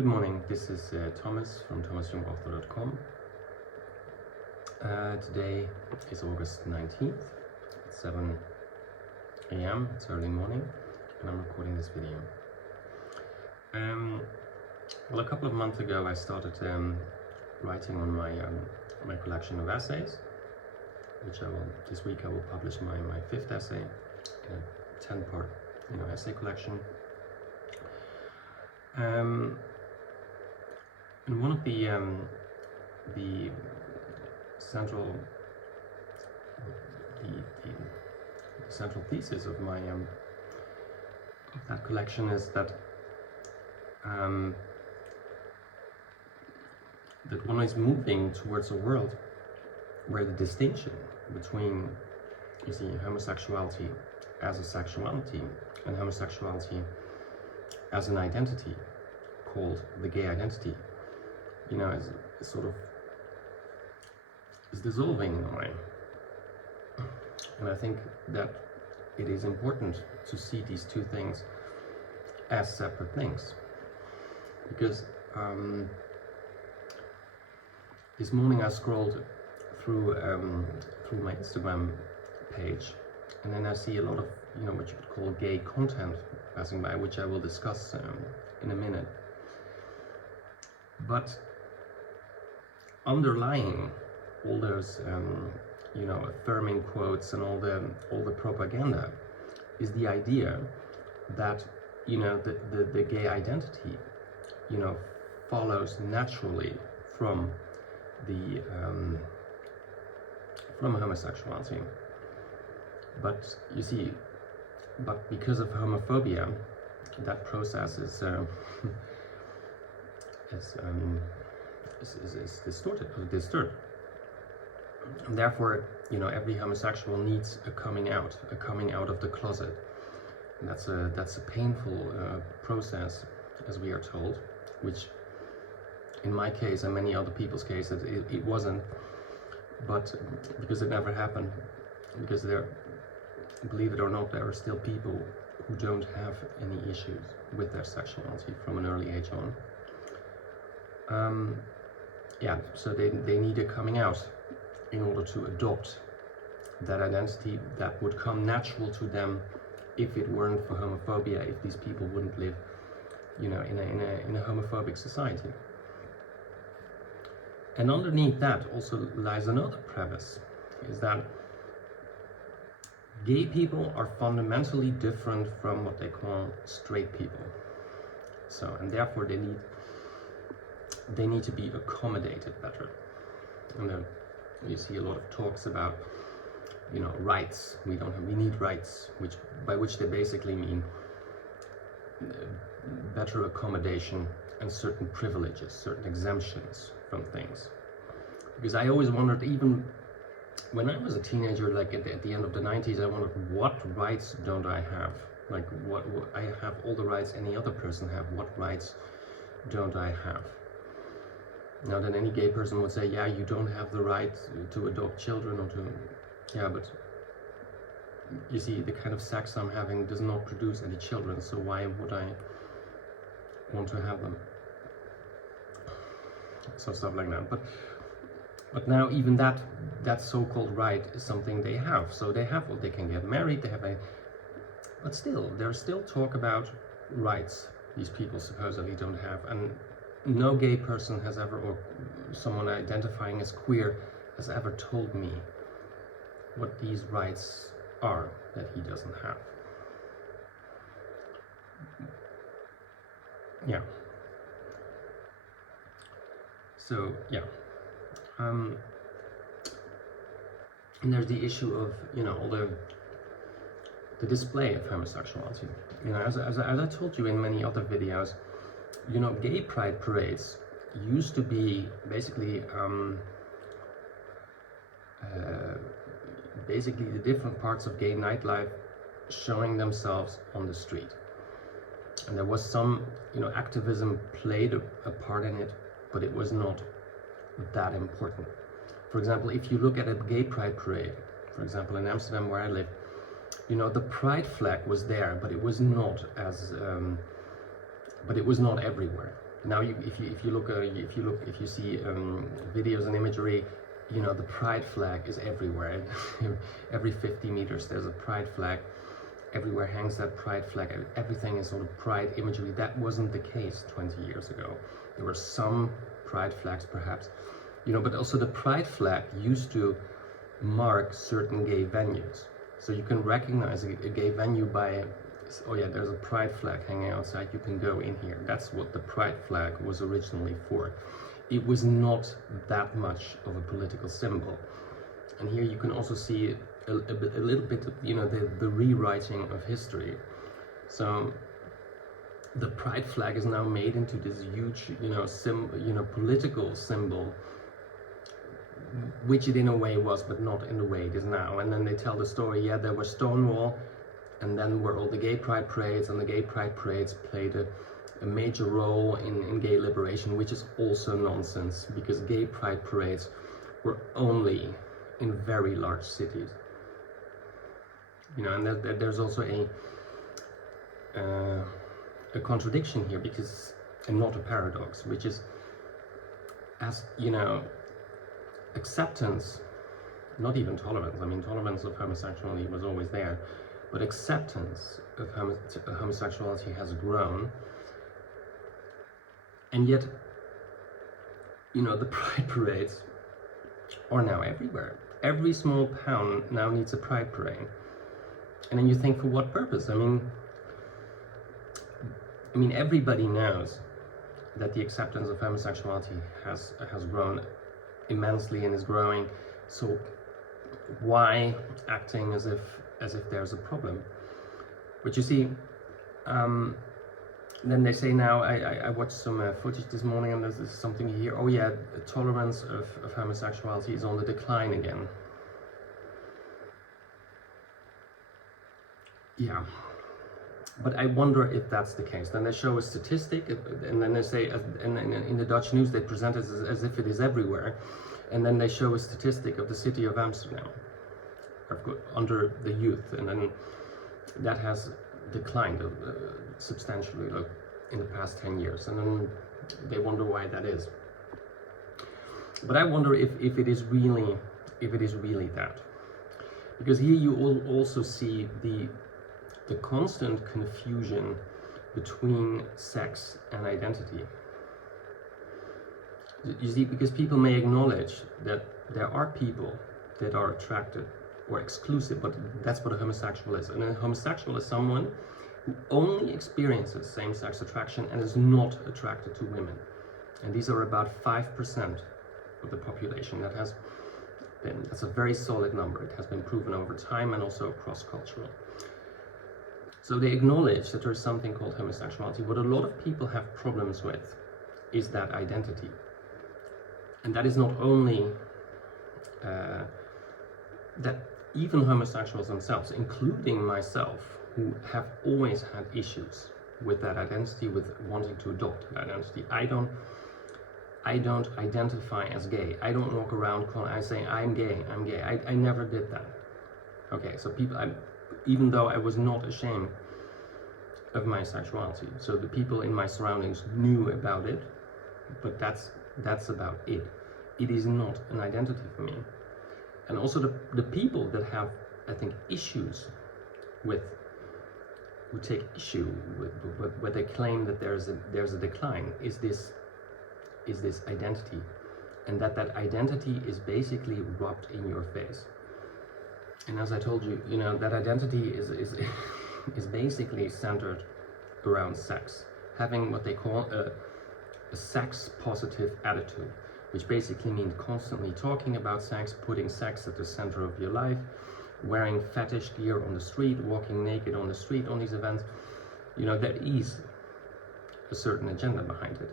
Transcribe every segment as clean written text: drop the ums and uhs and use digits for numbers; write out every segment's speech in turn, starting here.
Good morning, this is Thomas from thomasjungauthor.com. Today is August 19th, it's 7 a.m., it's early morning, and I'm recording this video. Well, a couple of months ago I started writing on my collection of essays, which this week I will publish my fifth essay in a 10-part essay collection. And one of the central thesis of my of that collection is that that one is moving towards a world where the distinction between, you see, homosexuality as a sexuality and homosexuality as an identity called the gay identity, is dissolving in a way. And I think that it is important to see these two things as separate things, because this morning I scrolled through my Instagram page, and then I see a lot of what you could call gay content passing by, which I will discuss in a minute. But underlying all those affirming quotes and all the propaganda is the idea that the gay identity follows naturally from homosexuality. But you see, because of homophobia, that process is distorted, disturbed. And therefore, every homosexual needs a coming out of the closet. And that's a painful process, as we are told, which in my case and many other people's cases it wasn't, but because it never happened, because believe it or not, there are still people who don't have any issues with their sexuality from an early age on. So they need a coming out in order to adopt that identity that would come natural to them if it weren't for homophobia, if these people wouldn't live in a homophobic society. And underneath that also lies another premise, is that gay people are fundamentally different from what they call straight people. So, and therefore they need to be accommodated better. And you see a lot of talks about rights. We need rights, by which they basically mean better accommodation and certain privileges, certain exemptions from things. Because I always wondered, even when I was a teenager, like at the end of the 90s, I wondered, what rights don't I have? Like, what I have all the rights any other person have. What rights don't I have? Now then, any gay person would say, yeah, you don't have the right to adopt children or to, yeah, but you see, the kind of sex I'm having does not produce any children, so why would I want to have them? So stuff like that. But now even that so-called right is something they have. So they can get married, but still, there's still talk about rights these people supposedly don't have. And no gay person has ever, or someone identifying as queer, has ever told me what these rights are that he doesn't have. Yeah. So, yeah. And there's the issue of, all the display of homosexuality. As I told you in many other videos, gay pride parades used to be basically the different parts of gay nightlife showing themselves on the street. And there was some, activism played a part in it, but it was not that important. For example, if you look at a gay pride parade, for example, in Amsterdam where I live, the pride flag was there, but it was not everywhere. Now, if you see videos and imagery, you know, the pride flag is everywhere. Every 50 meters there's a pride flag. Everywhere hangs that pride flag. Everything is sort of pride imagery. That wasn't the case 20 years ago. There were some pride flags perhaps, you know, but also the pride flag used to mark certain gay venues. So you can recognize a gay venue by, oh yeah, there's a pride flag hanging outside, you can go in here. That's what the pride flag was originally for. It was not that much of a political symbol. And here you can also see a little bit of, you know, the rewriting of history. So the pride flag is now made into this huge, you know, political symbol, which it in a way was, but not in the way it is now. And then they tell the story, yeah, there was Stonewall, and then were all the gay pride parades, and the gay pride parades played a major role in gay liberation, which is also nonsense, because gay pride parades were only in very large cities. You know, and there's also a contradiction here, because, and not a paradox, which is, as you know, acceptance, not even tolerance. I mean, tolerance of homosexuality was always there, but acceptance of homosexuality has grown, and yet, you know, the pride parades are now everywhere. Every small town now needs a pride parade. And then you think, for what purpose? I mean, everybody knows that the acceptance of homosexuality has grown immensely and is growing. So why acting as if there's a problem? But you see, then they say now, I watched some footage this morning, and there's something you hear, oh yeah, the tolerance of homosexuality is on the decline again. Yeah, but I wonder if that's the case. Then they show a statistic, and then they say, and in the Dutch news they present it as if it is everywhere, and then they show a statistic of the city of Amsterdam under the youth, and then that has declined substantially, like, in the past 10 years, and then they wonder why that is. But I wonder if it is really that, because here you also see the constant confusion between sex and identity. You see, because people may acknowledge that there are people that are attracted or exclusive, but that's what a homosexual is. And a homosexual is someone who only experiences same-sex attraction and is not attracted to women. And these are about 5% of the population. That's a very solid number. It has been proven over time and also cross-cultural. So they acknowledge that there's something called homosexuality. What a lot of people have problems with is that identity. And that is not only that even homosexuals themselves, including myself, who have always had issues with that identity, with wanting to adopt that identity. I don't identify as gay. I don't walk around I say I'm gay. I never did that. Okay, so even though I was not ashamed of my sexuality, so the people in my surroundings knew about it, but that's about it. It is not an identity for me. And also the people that have, I think, issues who take issue with where they claim that there's a decline is this identity, and that identity is basically rubbed in your face. And as I told you, you know, that identity is basically centered around sex, having what they call a sex positive attitude, which basically means constantly talking about sex, putting sex at the center of your life, wearing fetish gear on the street, walking naked on the street on these events. You know, there is a certain agenda behind it.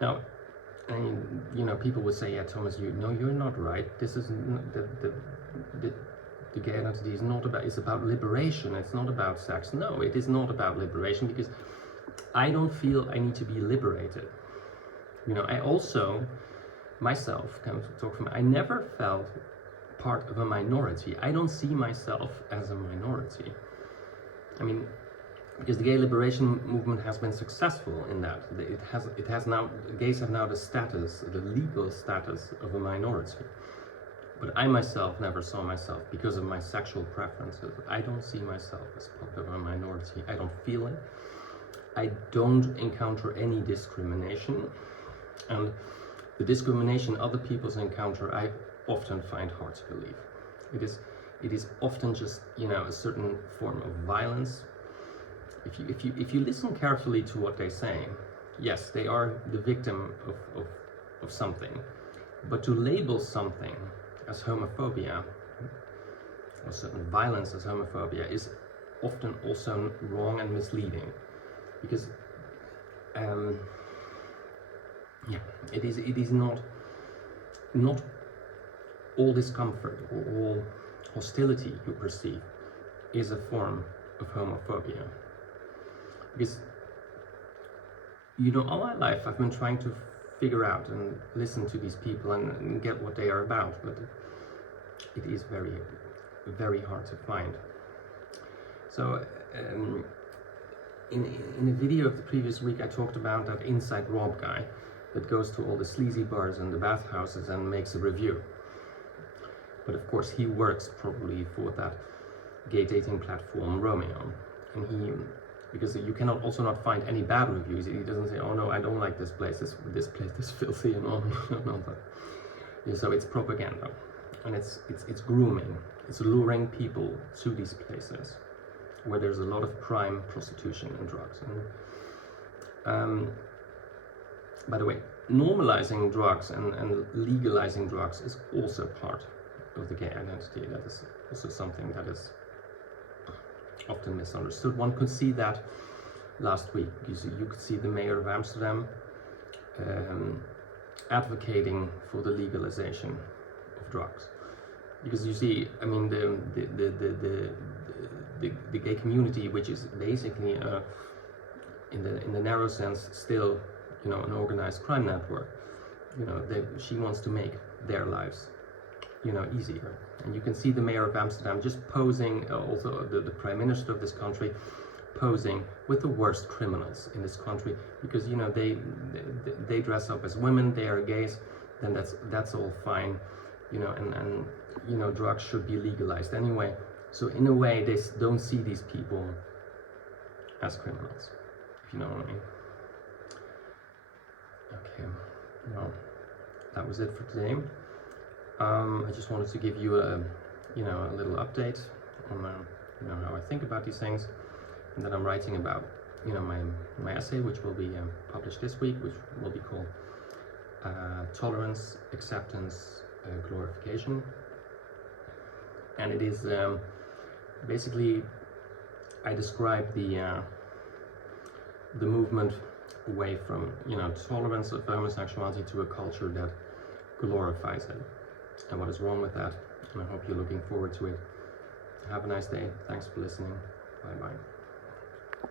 Now, and, you know, people would say, yeah, Thomas, you're not right. This is the gay identity is not about, it's about liberation. It's not about sex. No, it is not about liberation, because I don't feel I need to be liberated. You know, I also, myself, I never felt part of a minority. I don't see myself as a minority. I mean, because the gay liberation movement has been successful in that. It has now, gays have now the status, the legal status of a minority. But I myself never saw myself, because of my sexual preferences, I don't see myself as part of a minority. I don't feel it. I don't encounter any discrimination. And the discrimination other people encounter, I often find hard to believe. It is often just, you know, a certain form of violence. If you listen carefully to what they say, yes, they are the victim of something. But to label something as homophobia, or certain violence as homophobia, is often also wrong and misleading, because it is not all discomfort or all hostility you perceive is a form of homophobia. Because, you know, all my life I've been trying to figure out and listen to these people and get what they are about, but it is very, very hard to find. So in a video of the previous week, I talked about that Inside Rob guy that goes to all the sleazy bars and the bathhouses and makes a review. But of course he works probably for that gay dating platform Romeo, and because you cannot also not find any bad reviews. He doesn't say, oh no, I don't like this place, this place is filthy and all. No, but, yeah, so it's propaganda, and it's grooming, it's luring people to these places where there's a lot of crime, prostitution and drugs. And by the way, normalizing drugs and legalizing drugs is also part of the gay identity. That is also something that is often misunderstood. One could see that last week. You could see the mayor of Amsterdam advocating for the legalization of drugs, because you see, I mean, the gay community, which is basically in the narrow sense still, you know, an organized crime network. You know, she wants to make their lives, you know, easier. And you can see the mayor of Amsterdam just posing, also the prime minister of this country, posing with the worst criminals in this country, because, you know, they dress up as women, they are gays, then that's all fine, you know, and you know, drugs should be legalized anyway. So in a way, they don't see these people as criminals, if you know what I mean. Okay, well, that was it for today. I just wanted to give you a little update on how I think about these things, and that I'm writing about, you know, my essay, which will be published this week, which will be called Tolerance, Acceptance, Glorification. And it is basically, I describe the movement away from, you know, tolerance of homosexuality to a culture that glorifies it, and what is wrong with that. And I hope you're looking forward to it. Have a nice day. Thanks for listening. Bye bye.